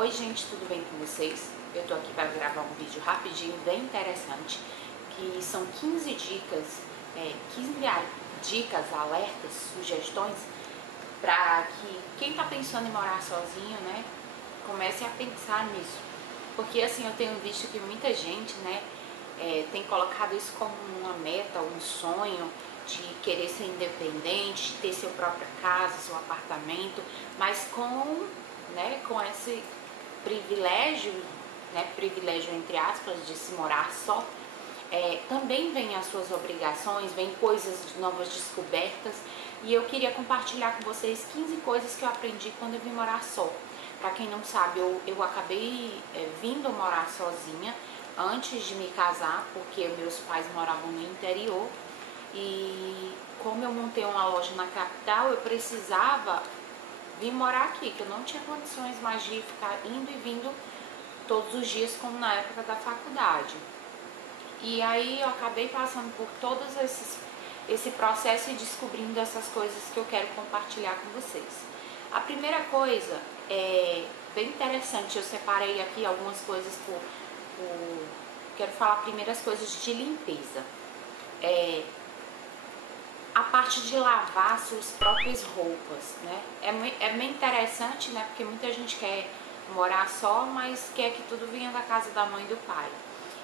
Oi gente, tudo bem com vocês? Eu tô aqui para gravar um vídeo rapidinho, bem interessante, que são 15 dicas, 15 dicas, alertas, sugestões para que quem tá pensando em morar sozinho, né, comece a pensar nisso. Porque assim, eu tenho visto que muita gente, né, tem colocado isso como uma meta, um sonho de querer ser independente, de ter sua própria casa, seu apartamento, mas com esse privilégio, né, privilégio entre aspas, de se morar só, também vem as suas obrigações, vem coisas novas descobertas, e eu queria compartilhar com vocês 15 coisas que eu aprendi quando eu vim morar só. Para quem não sabe, eu acabei vindo morar sozinha antes de me casar, porque meus pais moravam no interior, e como eu montei uma loja na capital, eu precisava vim morar aqui, que eu não tinha condições mais de ficar indo e vindo todos os dias, como na época da faculdade. E aí eu acabei passando por esse processo e descobrindo essas coisas que eu quero compartilhar com vocês. A primeira coisa é bem interessante, eu separei aqui algumas coisas quero falar primeiro as coisas de limpeza. A parte de lavar suas próprias roupas, né? É bem interessante, né? Porque muita gente quer morar só, mas quer que tudo venha da casa da mãe e do pai.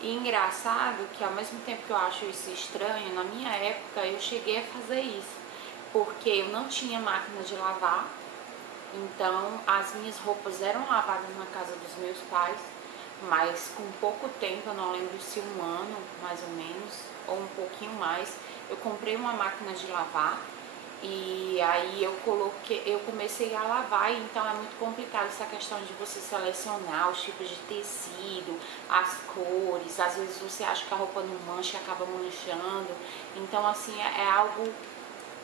E engraçado que ao mesmo tempo que eu acho isso estranho, na minha época eu cheguei a fazer isso, porque eu não tinha máquina de lavar, então as minhas roupas eram lavadas na casa dos meus pais, mas com pouco tempo, eu não lembro se um ano mais ou menos, ou um pouquinho mais, eu comprei uma máquina de lavar e aí eu comecei a lavar, então é muito complicado essa questão de você selecionar os tipos de tecido, as cores, às vezes você acha que a roupa não mancha e acaba manchando, então assim é algo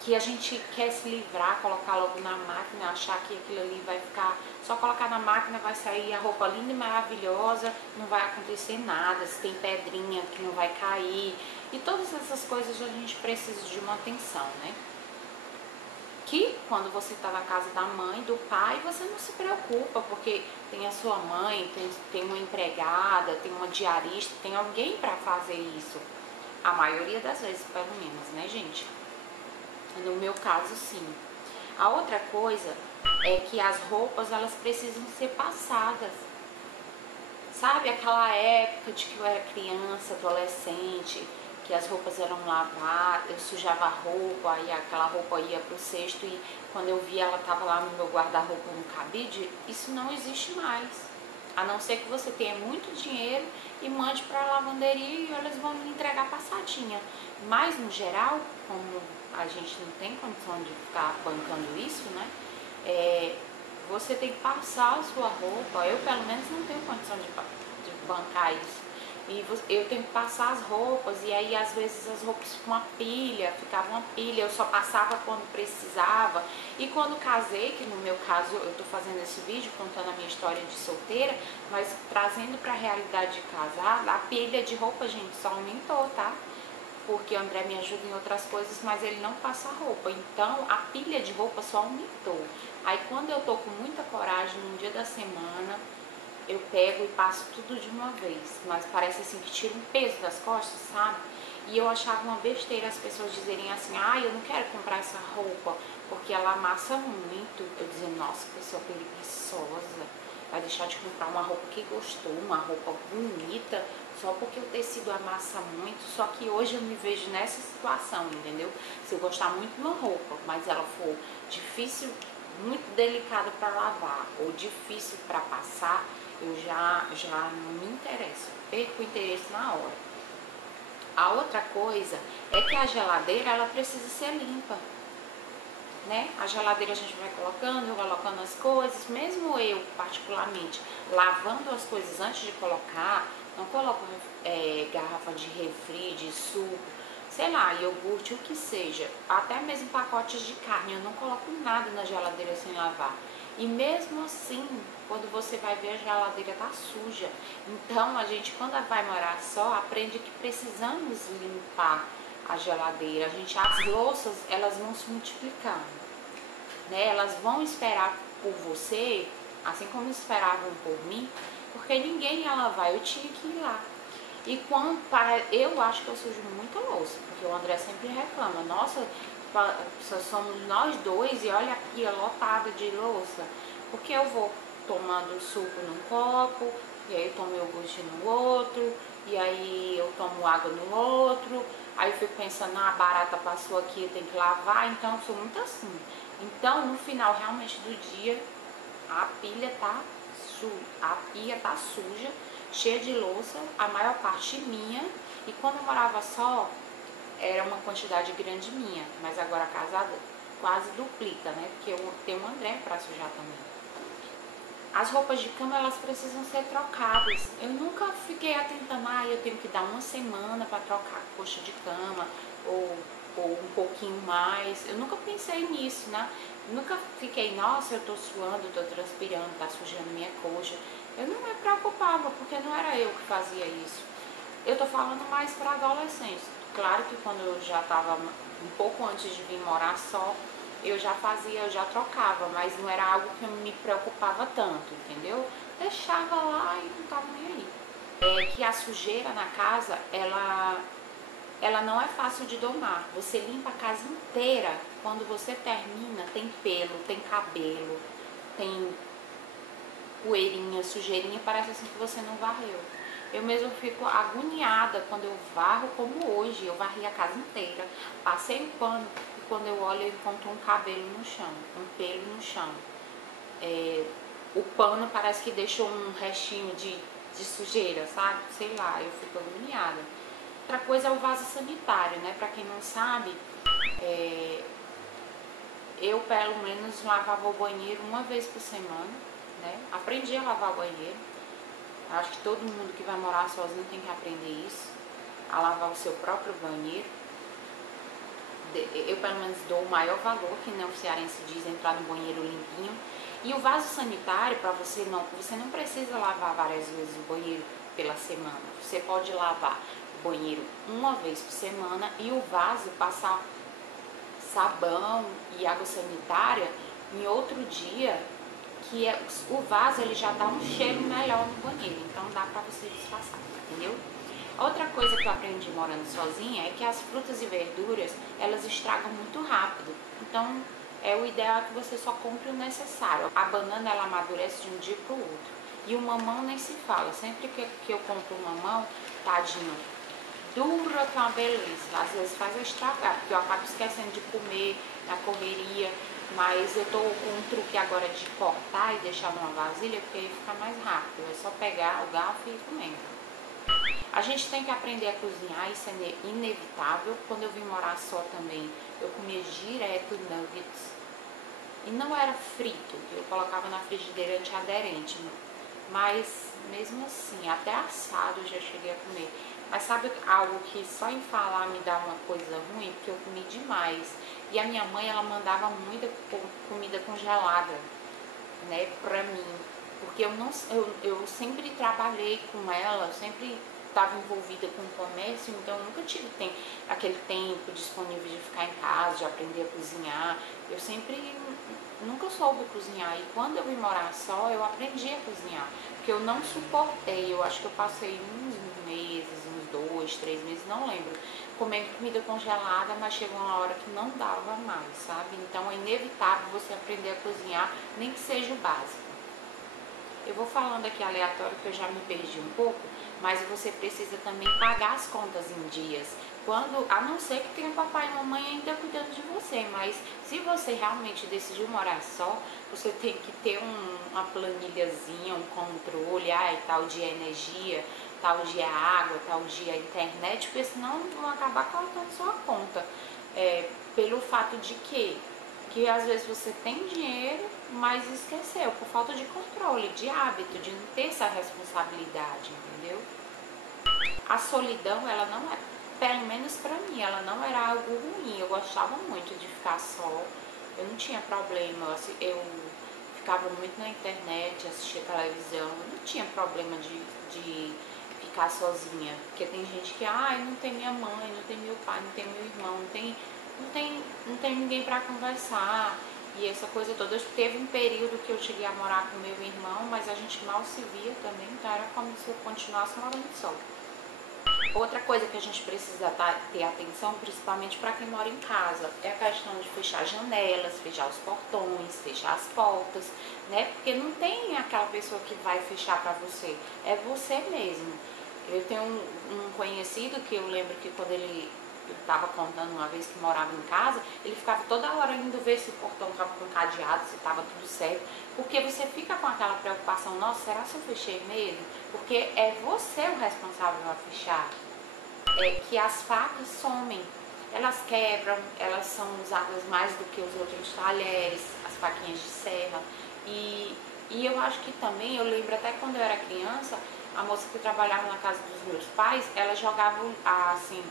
que a gente quer se livrar, colocar logo na máquina, achar que aquilo ali vai ficar, só colocar na máquina vai sair a roupa linda e maravilhosa, não vai acontecer nada, se tem pedrinha que não vai cair, e todas essas coisas a gente precisa de uma atenção, né? Que quando você está na casa da mãe, do pai, você não se preocupa, porque tem a sua mãe, tem uma empregada, tem uma diarista, tem alguém para fazer isso, a maioria das vezes, pelo menos, né, gente? No meu caso, sim. A outra coisa é que as roupas, elas precisam ser passadas. Sabe aquela época de que eu era criança, adolescente, que as roupas eram lavadas, eu sujava a roupa, aí aquela roupa ia pro cesto e quando eu via ela tava lá no meu guarda-roupa no cabide, isso não existe mais. A não ser que você tenha muito dinheiro e mande para a lavanderia e eles vão lhe entregar passadinha. Mas no geral, como a gente não tem condição de ficar bancando isso, né? Você tem que passar a sua roupa. Eu pelo menos não tenho condição de bancar isso. E eu tenho que passar as roupas, e aí às vezes as roupas ficava uma pilha, eu só passava quando precisava. E quando casei, que no meu caso eu tô fazendo esse vídeo contando a minha história de solteira, mas trazendo pra realidade de casada, a pilha de roupa, gente, só aumentou, tá? Porque o André me ajuda em outras coisas, mas ele não passa roupa, então a pilha de roupa só aumentou. Aí quando eu tô com muita coragem, num dia da semana, eu pego e passo tudo de uma vez, mas parece assim que tira um peso das costas, sabe? E eu achava uma besteira as pessoas dizerem assim, eu não quero comprar essa roupa porque ela amassa muito. Eu dizia, nossa, pessoa preguiçosa, vai deixar de comprar uma roupa que gostou, uma roupa bonita, só porque o tecido amassa muito. Só que hoje eu me vejo nessa situação, entendeu? Se eu gostar muito de uma roupa, mas ela for difícil, muito delicada para lavar ou difícil para passar, eu já não me interesso, perco o interesse na hora. A outra coisa é que a geladeira, ela precisa ser limpa, né? A geladeira a gente vai colocando as coisas, mesmo eu particularmente lavando as coisas antes de colocar, não coloco garrafa de refri, de suco, sei lá, iogurte, o que seja, até mesmo pacotes de carne, eu não coloco nada na geladeira sem lavar. E mesmo assim, quando você vai ver, a geladeira tá suja. Então a gente, quando vai morar só, aprende que precisamos limpar a geladeira. As louças, elas vão se multiplicando, né? Elas vão esperar por você assim como esperavam por mim, porque ninguém ia lavar, eu tinha que ir lá. E eu acho que eu sujo muita louça, porque o André sempre reclama, nossa, só somos nós dois e olha a pia lotada de louça, porque eu vou tomando suco num copo, e aí eu tomo iogurte no outro, e aí eu tomo água no outro, aí eu fico pensando, a barata passou aqui, eu tenho que lavar, então eu sou muito assim. Então no final realmente do dia, a pia tá suja, cheia de louça, a maior parte minha, e quando eu morava só, era uma quantidade grande minha, mas agora casada quase duplica, né? Porque eu tenho um André para sujar também. As roupas de cama, elas precisam ser trocadas. Eu nunca fiquei atentando, eu tenho que dar uma semana para trocar a coxa de cama, ou um pouquinho mais. Eu nunca pensei nisso, né? Nunca fiquei, nossa, eu tô suando, tô transpirando, tá sujando minha coxa. Eu não me preocupava, porque não era eu que fazia isso. Eu tô falando mais para adolescentes. Claro que quando eu já tava um pouco antes de vir morar só, eu já fazia, eu já trocava, mas não era algo que eu me preocupava tanto, entendeu? Deixava lá e não tava nem aí. É que a sujeira na casa, ela não é fácil de domar. Você limpa a casa inteira, quando você termina, tem pelo, tem cabelo, tem poeirinha, sujeirinha, parece assim que você não varreu. Eu mesmo fico agoniada quando eu varro, como hoje, eu varri a casa inteira, passei o pano e quando eu olho eu encontro um cabelo no chão, um pelo no chão. O pano parece que deixou um restinho de sujeira, sabe? Sei lá, eu fico agoniada. Outra coisa é o vaso sanitário, né? Pra quem não sabe, eu pelo menos lavava o banheiro uma vez por semana, né? Aprendi a lavar o banheiro. Acho que todo mundo que vai morar sozinho tem que aprender isso, a lavar o seu próprio banheiro. Eu pelo menos dou o maior valor, que nem o cearense diz, entrar no banheiro limpinho. E o vaso sanitário, para você não precisa lavar várias vezes o banheiro pela semana. Você pode lavar o banheiro uma vez por semana e o vaso passar sabão e água sanitária em outro dia, que o vaso ele já dá um cheiro melhor no banheiro, então dá pra você disfarçar, entendeu? Outra coisa que eu aprendi morando sozinha é que as frutas e verduras, elas estragam muito rápido, então o ideal é que você só compre o necessário. A banana ela amadurece de um dia pro outro, e o mamão nem se fala, sempre que eu compro um mamão, tadinho, dura com a beleza, às vezes faz eu estragar, porque eu acabo esquecendo de comer na correria, mas eu tô com um truque agora de cortar e deixar numa vasilha, porque aí fica mais rápido, é só pegar o garfo e ir comendo. A gente tem que aprender a cozinhar, isso é inevitável. Quando eu vim morar só também, eu comia direto nuggets, e não era frito, eu colocava na frigideira antiaderente, mas mesmo assim, até assado eu já cheguei a comer. Mas sabe algo que só em falar me dá uma coisa ruim? Porque eu comi demais. E a minha mãe, ela mandava muita comida congelada, né, pra mim. Porque eu sempre trabalhei com ela, eu sempre estava envolvida com o comércio, então eu nunca tive aquele tempo disponível de ficar em casa, de aprender a cozinhar. Eu sempre nunca soube cozinhar, e quando eu vim morar só, eu aprendi a cozinhar, porque eu não suportei, eu acho que eu passei uns meses, uns 2, 3 meses, não lembro, comendo comida congelada, mas chegou uma hora que não dava mais, sabe? Então é inevitável você aprender a cozinhar, nem que seja o básico. Eu vou falando aqui aleatório, que eu já me perdi um pouco, mas você precisa também pagar as contas em dias. A não ser que tenha papai e mamãe ainda cuidando de você, mas se você realmente decidiu morar só, você tem que ter uma planilhazinha, um controle, tal dia energia, tal dia água, tal dia internet, porque senão vão acabar cortando sua conta. Pelo fato de que às vezes você tem dinheiro, mas esqueceu, por falta de controle, de hábito, de não ter essa responsabilidade, entendeu? A solidão, ela não é, pelo menos pra mim, ela não era algo ruim, eu gostava muito de ficar só, eu não tinha problema, eu ficava muito na internet, assistia televisão, eu não tinha problema de ficar sozinha, porque tem gente que, não tem minha mãe, não tem meu pai, não tem meu irmão, não tem ninguém pra conversar, E essa coisa toda, teve um período que eu cheguei a morar com meu irmão, mas a gente mal se via também, então era como se eu continuasse morando só. Outra coisa que a gente precisa ter atenção, principalmente para quem mora em casa, é a questão de fechar janelas, fechar os portões, fechar as portas, né? Porque não tem aquela pessoa que vai fechar para você, é você mesmo. Eu tenho um conhecido que eu lembro que quando ele estava contando uma vez que morava em casa, ele ficava toda hora indo ver se o portão estava com cadeado, se estava tudo certo, porque você fica com aquela preocupação, nossa, será que eu fechei mesmo? Porque é você o responsável a fechar. É que as facas somem, elas quebram, elas são usadas mais do que os outros talheres, as faquinhas de serra, e eu acho que também, eu lembro até quando eu era criança, a moça que trabalhava na casa dos meus pais, ela jogava assim,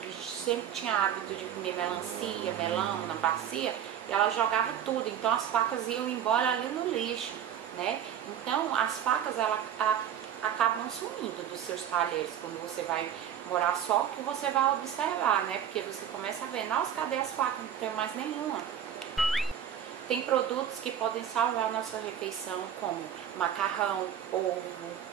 a gente sempre tinha hábito de comer melancia, melão na bacia, e ela jogava tudo, então as facas iam embora ali no lixo, né? Então as facas, acabam sumindo dos seus talheres quando você vai morar só, que você vai observar, né? Porque você começa a ver, nossa, cadê as facas? Não tem mais nenhuma. Tem produtos que podem salvar a nossa refeição, como macarrão, ovo,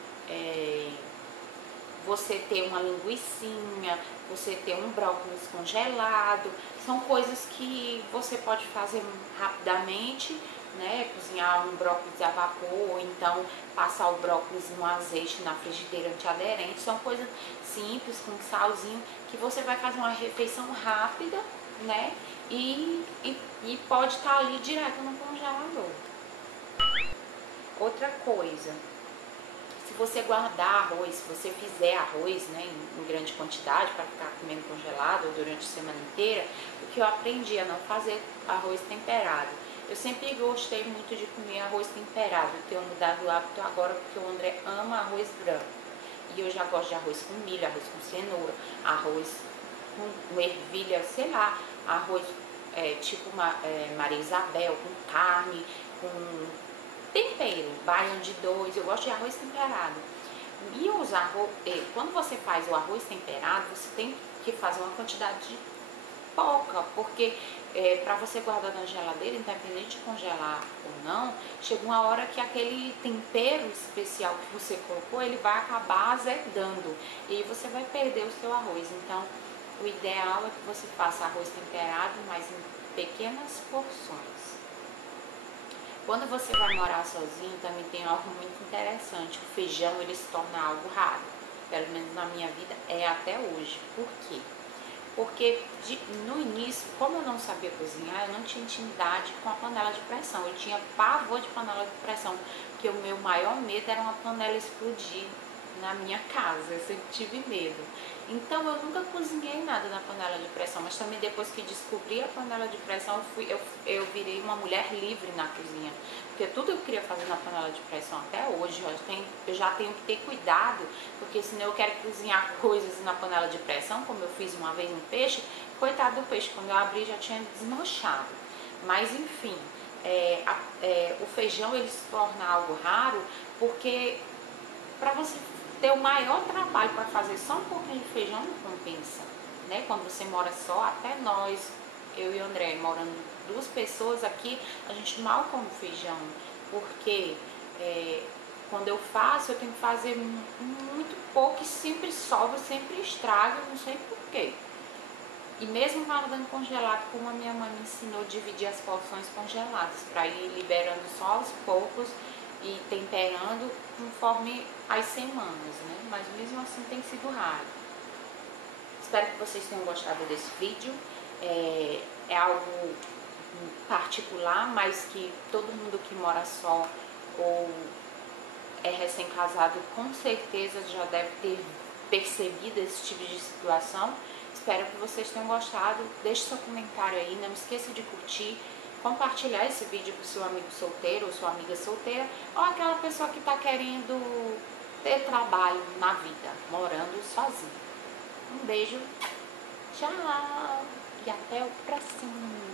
você ter uma linguicinha, você ter um brócolis congelado, são coisas que você pode fazer rapidamente, né? Cozinhar um brócolis a vapor, ou então passar o brócolis no azeite na frigideira antiaderente, são coisas simples, com salzinho, que você vai fazer uma refeição rápida, né? E pode estar ali direto no congelador. Outra coisa, se você guardar arroz, se você fizer arroz, né, em grande quantidade para ficar comendo congelado durante a semana inteira, o que eu aprendi a não fazer arroz temperado. Eu sempre gostei muito de comer arroz temperado, eu tenho mudado o hábito agora porque o André ama arroz branco. E eu já gosto de arroz com milho, arroz com cenoura, arroz com ervilha, sei lá, arroz tipo Maria Isabel, com carne, com tempero, baião de dois, eu gosto de arroz temperado. E quando você faz o arroz temperado, você tem que fazer uma quantidade pouca, porque para você guardar na geladeira, independente de congelar ou não, chega uma hora que aquele tempero especial que você colocou, ele vai acabar azedando e aí você vai perder o seu arroz. Então, o ideal é que você faça arroz temperado, mas em pequenas porções. Quando você vai morar sozinho, também tem algo muito interessante. O feijão, ele se torna algo raro. Pelo menos na minha vida é até hoje. Por quê? Porque no início, como eu não sabia cozinhar, eu não tinha intimidade com a panela de pressão. Eu tinha pavor de panela de pressão, porque o meu maior medo era uma panela explodir na minha casa. Eu sempre tive medo. Então eu nunca cozinhei nada na panela de pressão, mas também depois que descobri a panela de pressão, eu virei uma mulher livre na cozinha. Porque tudo eu queria fazer na panela de pressão até hoje, eu já tenho que ter cuidado, porque senão eu quero cozinhar coisas na panela de pressão, como eu fiz uma vez um peixe, coitado do peixe, quando eu abri já tinha desmanchado. Mas enfim, o feijão ele se torna algo raro, porque para você ter o maior trabalho para fazer só um pouquinho de feijão não compensa, né? Quando você mora só, até nós, eu e o André, morando 2 pessoas aqui, a gente mal come feijão, porque quando eu faço, eu tenho que fazer muito pouco e sempre sobra, sempre estraga, não sei porquê. E mesmo guardando congelado, como a minha mãe me ensinou a dividir as porções congeladas, para ir liberando só aos poucos e temperando conforme as semanas, né? Mas mesmo assim tem sido raro. Espero que vocês tenham gostado desse vídeo. É algo particular, mas que todo mundo que mora só ou é recém-casado com certeza já deve ter percebido esse tipo de situação. Espero que vocês tenham gostado. Deixe seu comentário aí, não esqueça de curtir, compartilhar esse vídeo com seu amigo solteiro ou sua amiga solteira, ou aquela pessoa que está querendo ter trabalho na vida, morando sozinho. Um beijo, tchau e até o próximo.